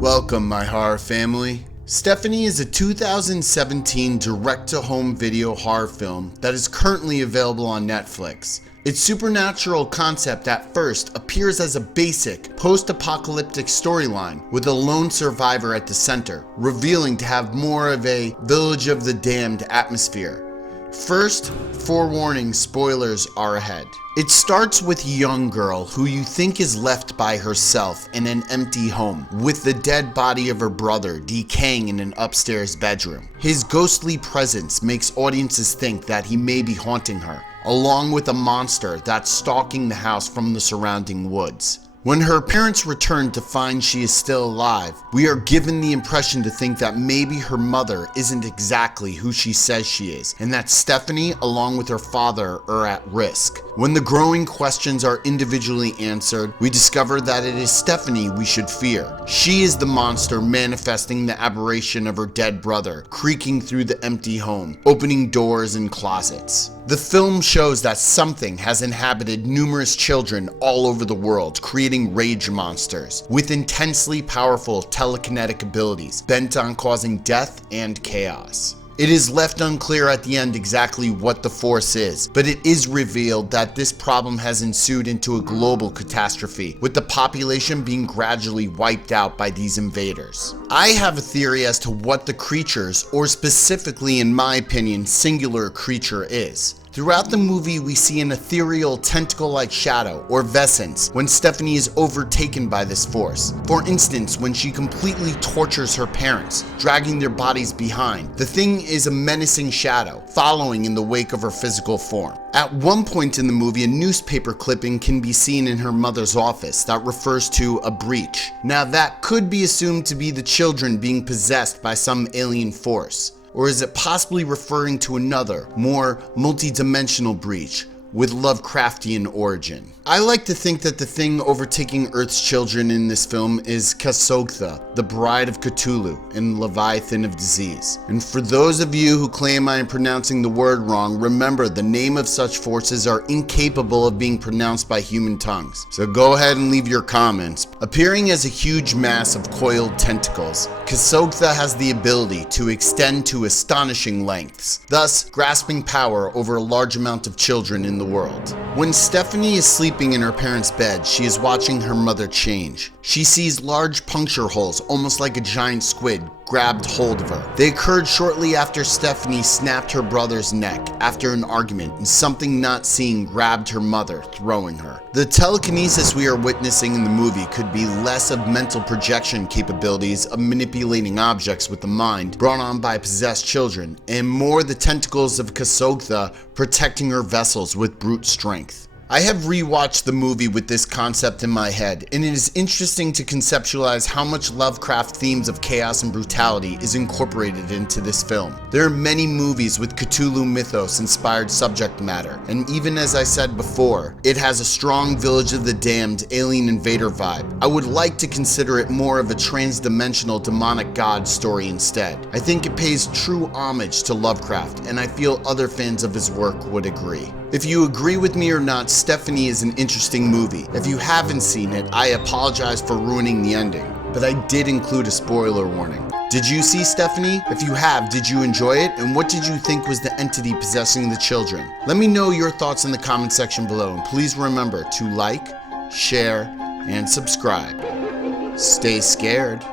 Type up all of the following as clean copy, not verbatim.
Welcome, my horror family. Stephanie is a 2017 direct-to-home video horror film that is currently available on Netflix. Its supernatural concept at first appears as a basic, post-apocalyptic storyline with a lone survivor at the center, revealing to have more of a Village of the Damned atmosphere. First, forewarning, spoilers are ahead. It starts with a young girl who you think is left by herself in an empty home, with the dead body of her brother decaying in an upstairs bedroom. His ghostly presence makes audiences think that he may be haunting her, along with a monster that's stalking the house from the surrounding woods. When her parents return to find she is still alive, we are given the impression to think that maybe her mother isn't exactly who she says she is, and that Stephanie, along with her father, are at risk. When the growing questions are individually answered, we discover that it is Stephanie we should fear. She is the monster manifesting the aberration of her dead brother, creaking through the empty home, opening doors and closets. The film shows that something has inhabited numerous children all over the world, creating rage monsters with intensely powerful telekinetic abilities bent on causing death and chaos. It is left unclear at the end exactly what the force is, but it is revealed that this problem has ensued into a global catastrophe, with the population being gradually wiped out by these invaders. I have a theory as to what the creatures, or specifically in my opinion, singular creature is. Throughout the movie, we see an ethereal tentacle-like shadow, or vesence, when Stephanie is overtaken by this force. For instance, when she completely tortures her parents, dragging their bodies behind. The thing is a menacing shadow, following in the wake of her physical form. At one point in the movie, a newspaper clipping can be seen in her mother's office that refers to a breach. Now that could be assumed to be the children being possessed by some alien force. Or is it possibly referring to another, more multi-dimensional breach with Lovecraftian origin? I like to think that the thing overtaking Earth's children in this film is Kasogtha, the bride of Cthulhu and Leviathan of Disease. And for those of you who claim I am pronouncing the word wrong, remember the name of such forces are incapable of being pronounced by human tongues. So go ahead and leave your comments. Appearing as a huge mass of coiled tentacles, Kasogtha has the ability to extend to astonishing lengths, thus grasping power over a large amount of children in the world. When Stephanie is sleeping in her parents' bed, she is watching her mother change. She sees large puncture holes, almost like a giant squid, grabbed hold of her. They occurred shortly after Stephanie snapped her brother's neck after an argument, and something not seen grabbed her mother, throwing her. The telekinesis we are witnessing in the movie could be less of mental projection capabilities of manipulating objects with the mind brought on by possessed children, and more the tentacles of Kasogtha protecting her vessels with brute strength. I have rewatched the movie with this concept in my head, and it is interesting to conceptualize how much Lovecraft themes of chaos and brutality is incorporated into this film. There are many movies with Cthulhu mythos inspired subject matter, and even as I said before, it has a strong Village of the Damned alien invader vibe. I would like to consider it more of a trans-dimensional demonic god story instead. I think it pays true homage to Lovecraft, and I feel other fans of his work would agree. If you agree with me or not, Stephanie is an interesting movie. If you haven't seen it, I apologize for ruining the ending, but I did include a spoiler warning. Did you see Stephanie? If you have, did you enjoy it? And what did you think was the entity possessing the children? Let me know your thoughts in the comment section below, and please remember to like, share, and subscribe. Stay scared.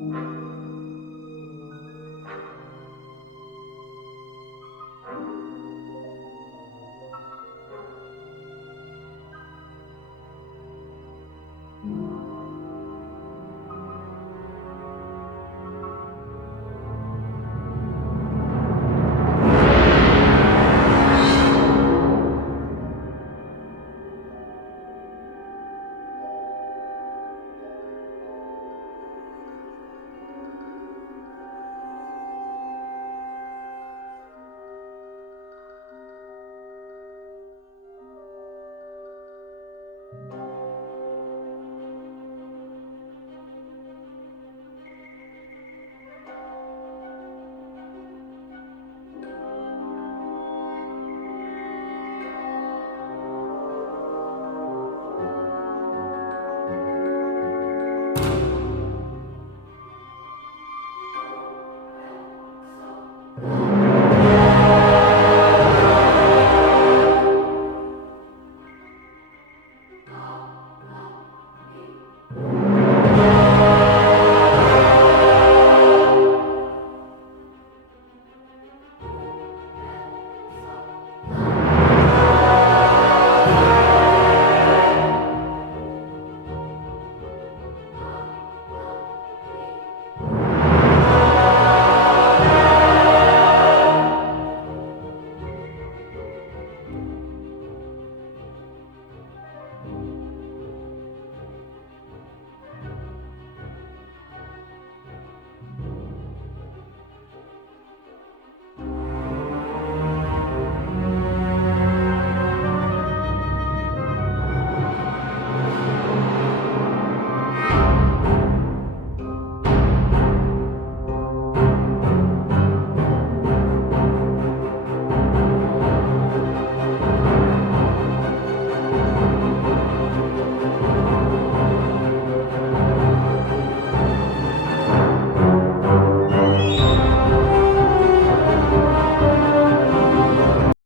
you